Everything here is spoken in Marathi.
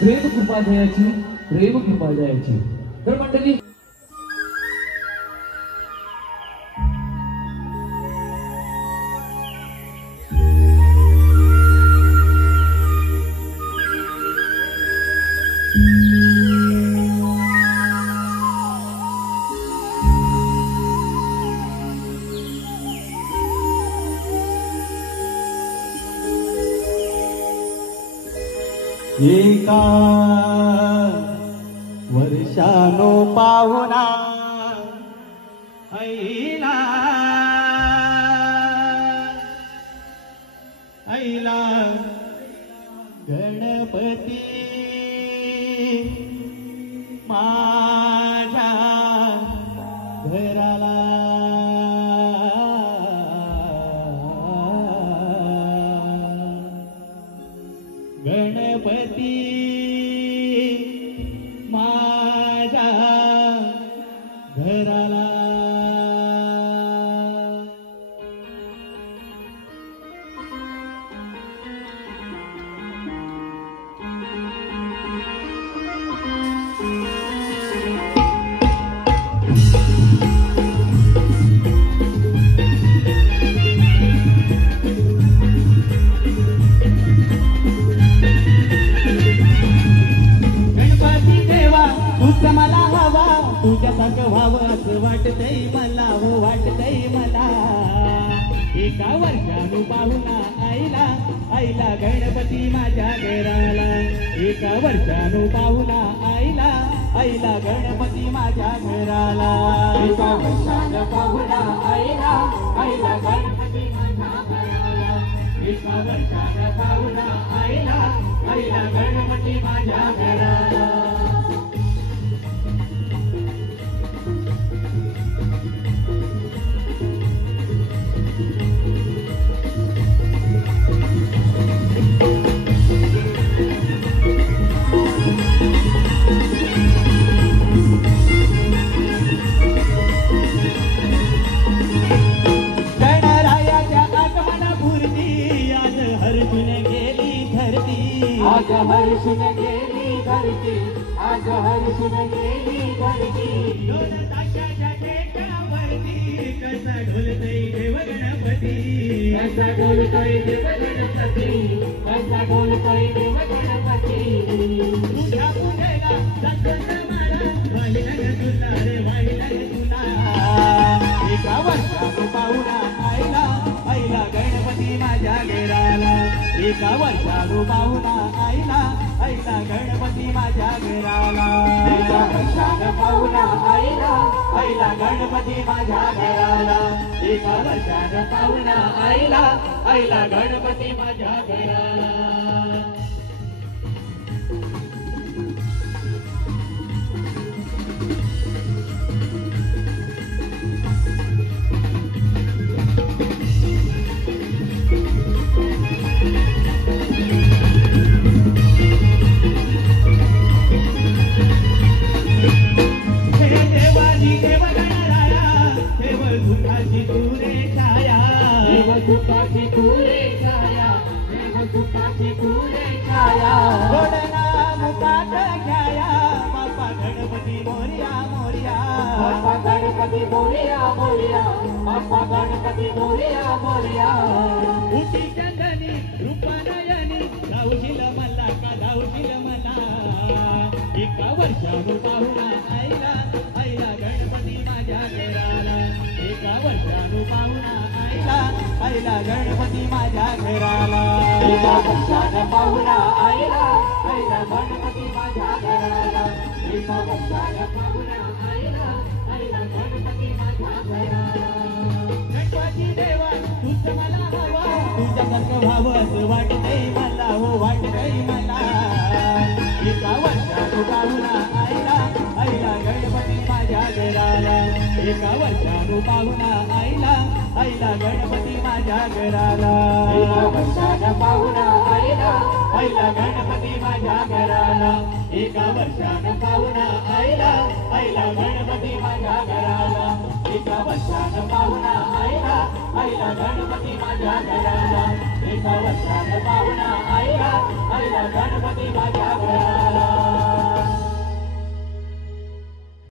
प्रेम कृपा दयाची, प्रेम कृपा दयाची। तर मंडळी एका वर्षानो पाहुणा ऐला ऐला गणपती माझ्या घराला गणपती माझ्या घराला मला हवा तुझ्यासारखं व्हावं असं वाटतंय मला, हो वाटतंय मला। एका वर्षानु पाहुणा आईला आईला गणपती माझ्या घराला, एका वर्षानु पाहुणा आईला आईला गणपती माझ्या घराला, एका वर्षानु पाहुणा आईला आईला गणपती माझ्या घराला, एका वर्षानु पाहुणा आईला आईला गणपती माझ्या घराला। आज हर्षून गेली धरती, आज हर्षून गेली धरती, ढोल ताशाच्या टेकावरती कसा ढोलतोय देव गणपती, कसा ढोलतोय देव गणपती, कसा ढोलतोय देव गणपती। तुझ्या पूजेला संतोष मला वाहिला ग तुला रे वाहिला ग तुला, एका वर्षानु पाहुणा आईला आईला गणपती माझ्या घराला, एका वर्षानु पाहुणा आईला आईला गणपती माझ्या घराला, एका वर्षानु पाहुणा आईला आईला गणपती माझ्या घराला, एका वर्षानु पाहुणा आईला आईला गणपती माझ्या घराला। सुखाची तुरे छाया, देव सुखाची तुरे छाया, गोडना मुखात घ्याया बाप्पा गणपती मोरया मोरया, बाप्पा गणपती मोरया मोरया, बाप्पा गणपती मोरया मोरया। उठी चंदनी रूपनयनी धावशील मला का धावशील मला, एका वर्षानु पाहुणा आईला आईला गणपती माझ्या घराला, एका वर्षानु पाहुणा आईला आईला गणपती माझ्या घराला, एका वर्षानु पाहुणा आईला आईला गणपती माझ्या घराला, एका वर्षानु पाहुणा आईला आईला गणपती माझ्या घराला। गणपती देवा तुझं मला हवं, तुझ्यासारखं व्हावं असं वाटतंय मला, हो वाटतंय मला। एका वर्षानु पाहुणा आईला आईला गणपती माझ्या घराला, एका वर्षानु पाहुणा आईला आईला गणपती माझ्या घराला, एका वर्षानु पाहुणा आईला आईला गणपती माझ्या घराला, एका वर्षानु पाहुणा आईला आईला गणपती माझ्या घराला, एका वर्षानु पाहुणा आईला आईला गणपती माझ्या घराला, एका वर्षानु पाहुणा आईला आईला गणपती